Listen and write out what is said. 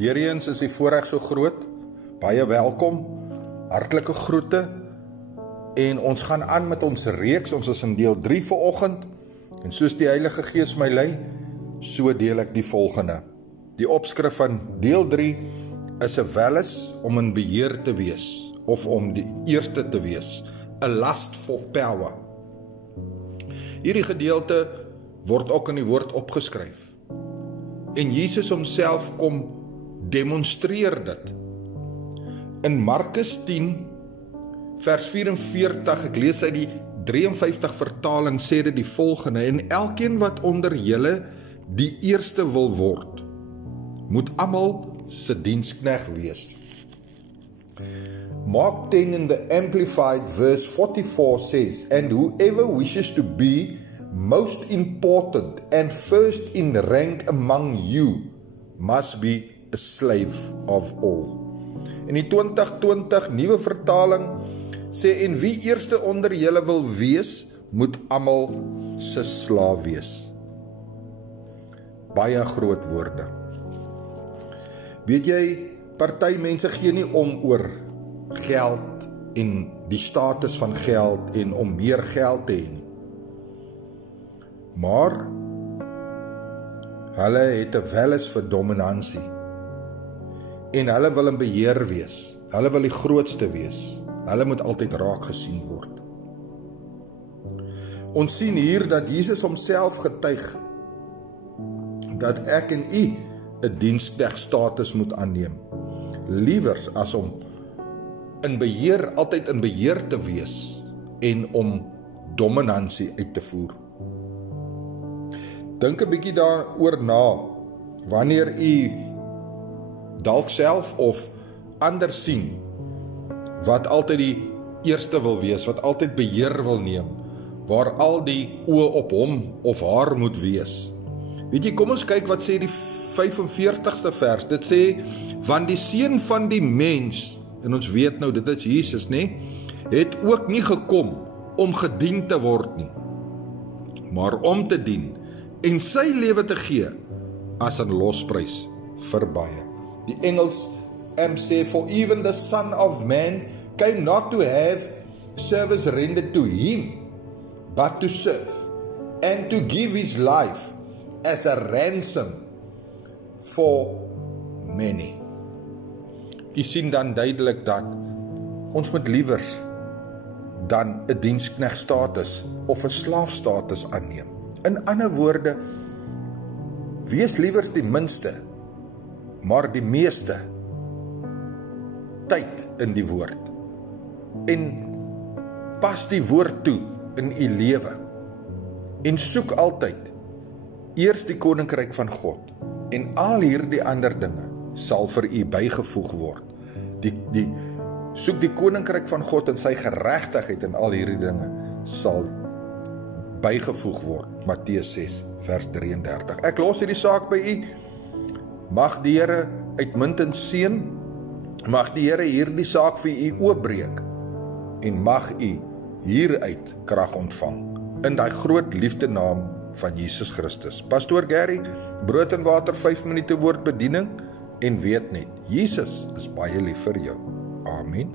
Weer eens is die voorreg so groot, baie welkom, hartlike groete, en ons gaan aan met ons reeks, ons is in deel 3 vanoggend, en soos die Heilige Gees my lei, so deel ek die volgende. Die opskrif van deel 3 is 'n welis om in beheer te wees, of om die eerste te wees, a lust for power. Hierdie gedeelte word ook in die woord opgeskryf, en Jesus homself kom demonstreer dit. In Markus 10, vers 44, ek lees uit die 53 vertaling, sê dit die volgende: en elkeen wat onder julle die eerste wil word, moet almal se dienskneg wees. Mark 10 in the Amplified verse 44 says, and whoever wishes to be most important and first in rank among you must be a slave of all. In die 2020 nuwe vertaling sê, en wie eerste onder julle wil wees, moet almal se slaaf wees. Baie groot woorde. Weet jy, party mense gee nie om oor geld en die status van geld en om meer geld te hê nie. Maar hulle het 'n welis vir dominansie. En hulle wil in beheer wees. Hulle wil die grootste wees. Hulle moet altyd raak gesien word. Ons sien hier dat Jesus homself getuig dat ek en u 'n dienskneg status moet aanneem. Liewers as om in beheer, altyd in beheer te wees en om dominansie uit te voer. Dink 'n bietjie daaroor na, wanneer u dalk self of ander sien, wat altyd die eerste wil wees, wat altyd beheer wil neem, waar al die oë op hom of haar moet wees. Weet jy, kom ons kyk wat sê die 45ste vers, dit sê, want die seun van die mens, en ons weet nou, dit is Jesus, het ook nie gekom om gedien te word nie, maar om te dien, en sy lewe te gee, as 'n losprys vir baie. Die Engels sê, for even the Son of Man came not to have service rendered to him, but to serve, and to give his life as a ransom for many. U sien dan duidelik dat ons moet liewers dan 'n diensknegstatus of 'n slaafstatus aanneem. In ander woorde, wees liewers die minste, maar die meeste tyd in die woord. En pas die woord toe in u lewe. En soek altyd eers die koninkryk van God. En al hierdie ander dinge sal vir u bygevoeg word. Soek die koninkryk van God en sy geregtigheid, en al hierdie dinge sal bygevoeg word. Matteus 6 vers 33. Ek los hierdie saak by u. Mag die Here uitmuntend seën. Mag die Here hierdie saak vir u oopbreek. En mag u hieruit krag ontvang. In daai groot liefde naam van Jesus Christus. Pastoor Gary, brood en water 5 minute woordbediening, en weet net, Jesus is baie lief vir jou. Amen.